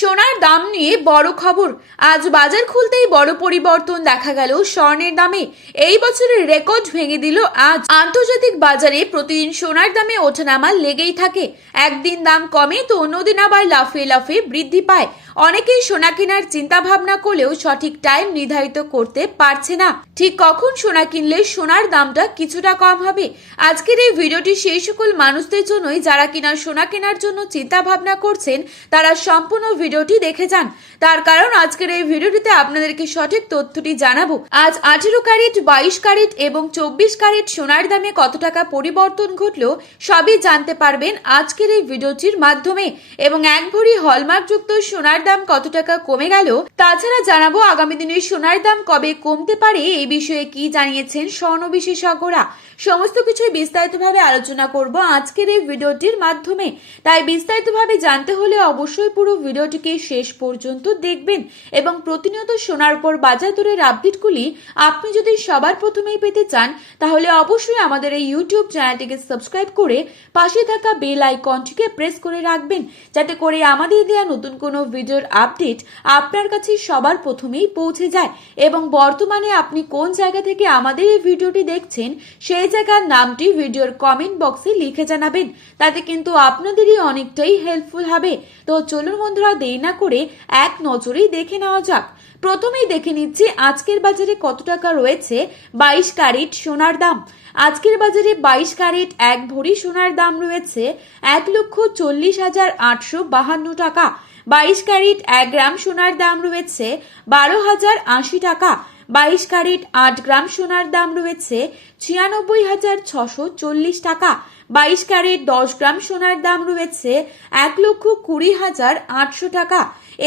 সোনার দাম নিয়ে বড় খবর। আজ বাজার খুলতেই বড় পরিবর্তন দেখা গেল স্বর্ণের দামে। এই বছরের রেকর্ড ভেঙে দিল আজ। আন্তর্জাতিক বাজারে প্রতিদিন সোনার দামে ওঠানামা লেগেই থাকে। একদিন দাম কমে তো অন্যদিন আবার লাফে লাফে বৃদ্ধি পায়। অনেকেই সোনা কেনার চিন্তা ভাবনা করলেও সঠিক টাইম নির্ধারিত করতে পারছে না। ঠিক কখন সোনা কিনলে সোনার দামটা কিছুটা কম হবে? আজকের এই ভিডিওটি সেই সকল মানুষদের জন্যই। যারা কিনা সোনা কেনার জন্য চিন্তা ভাবনা করছেন, তারা সম্পূর্ণ ভিডিওটি দেখে যান। তার কারণ আজকের এই ভিডিওটিতে আপনাদেরকে সঠিক তথ্যটি জানাব। আজ আঠেরো ক্যারেট, বাইশ ক্যারেট এবং চব্বিশ ক্যারেট সোনার দামে কত টাকা পরিবর্তন ঘটলো সবই জানতে পারবেন আজকের এই ভিডিওটির মাধ্যমে। এবং এক ভরি হলমার্কযুক্ত সোনার দাম কত টাকা কমে গেল, তাছাড়া জানাব আগামী দিনে সোনার দাম কবে কমতে পারে এই বিষয়ে কি জানিয়েছেন স্বর্ণ বিশেষজ্ঞরা সমস্ত কিছুই বিস্তারিতভাবে আলোচনা করব আজকের এই ভিডিওটির মাধ্যমে। তাই বিস্তারিতভাবে জানতে হলে অবশ্যই পুরো ভিডিওটিকে শেষ পর্যন্ত দেখবেন এবং প্রতিনিয়ত সোনার উপর বাজার দরের আপডেটগুলি আপনি যদি সবার প্রথমেই পেতে চান, তাহলে অবশ্যই আমাদের এই ইউটিউব চ্যানেলটিকে সাবস্ক্রাইব করে পাশে থাকা বেল আইকনটিকে প্রেস করে রাখবেন, যাতে করে আমাদের দেওয়া নতুন কোনো ভিডিওর আপডেট আপনার কাছে সবার প্রথমেই পৌঁছে যায়। এবং বর্তমানে আপনি কোন জায়গা থেকে আমাদের এই ভিডিওটি দেখছেন, সেই জায়গার নামটি ভিডিওর কমেন্ট বক্সে লিখে জানাবেন। তাতে কিন্তু আপনাদেরই অনেকটাই হেল্পফুল হবে। তো চলুন বন্ধুরা দেরি না করে এক নজরেই দেখে নেওয়া যাক। প্রথমেই দেখে নিচ্ছি আজকের বাজারে কত টাকা রয়েছে। বাইশ ক্যারেট সোনার দাম। আজকের বাজারে বাইশ ক্যারেট এক ভরি সোনার দাম রয়েছে এক লক্ষ চল্লিশ হাজার আটশো বাহান্ন টাকা। বাইশ ক্যারেট এক গ্রাম সোনার দাম রয়েছে বারো হাজার আশি টাকা। বাইশ ক্যারেট, আট গ্রাম সোনার দাম রয়েছে ছিয়ানব্বই হাজার ছশো চল্লিশ টাকা। বাইশ ক্যারেট, দশ গ্রাম সোনার দাম রয়েছে এক লক্ষ কুড়ি হাজার আটশো টাকা।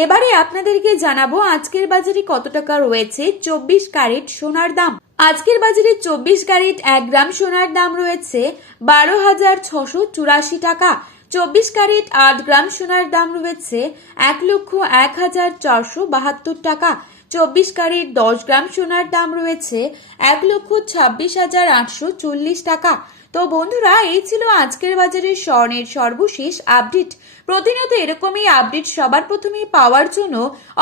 এবারে আপনাদেরকে জানাব আজকের বাজারে কত টাকা রয়েছে চব্বিশ ক্যারেট সোনার দাম। আজকের বাজারে চব্বিশ ক্যারেট, এক গ্রাম সোনার দাম রয়েছে বারো হাজার ছশো চুরাশি টাকা। চব্বিশ ক্যারেট, আট গ্রাম সোনার দাম রয়েছে এক লক্ষ এক হাজার চারশো বাহাত্তর টাকা। চব্বিশ কারির দশ গ্রাম সোনার দাম রয়েছে এক লক্ষ ছাব্বিশ হাজার আটশো চল্লিশ টাকা। তো বন্ধুরা, এই ছিল আজকের বাজারের স্বর্ণের সর্বশেষ আপডেট। প্রতিনিয়ত এরকমই আপডেট সবার প্রথমেই পাওয়ার জন্য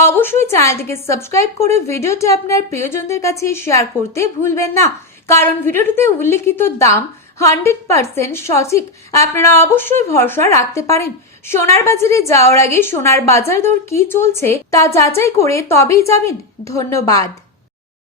অবশ্যই চ্যানেলটিকে সাবস্ক্রাইব করে ভিডিওটি আপনার প্রিয়জনদের কাছে শেয়ার করতে ভুলবেন না। কারণ ভিডিওটিতে উল্লেখিত দাম হান্ড্রেড পার্সেন্ট সঠিক। আপনারা অবশ্যই ভরসা রাখতে পারেন। সোনার বাজারে যাওয়ার আগে সোনার বাজার দর কি চলছে তা যাচাই করে তবেই যাবেন। ধন্যবাদ।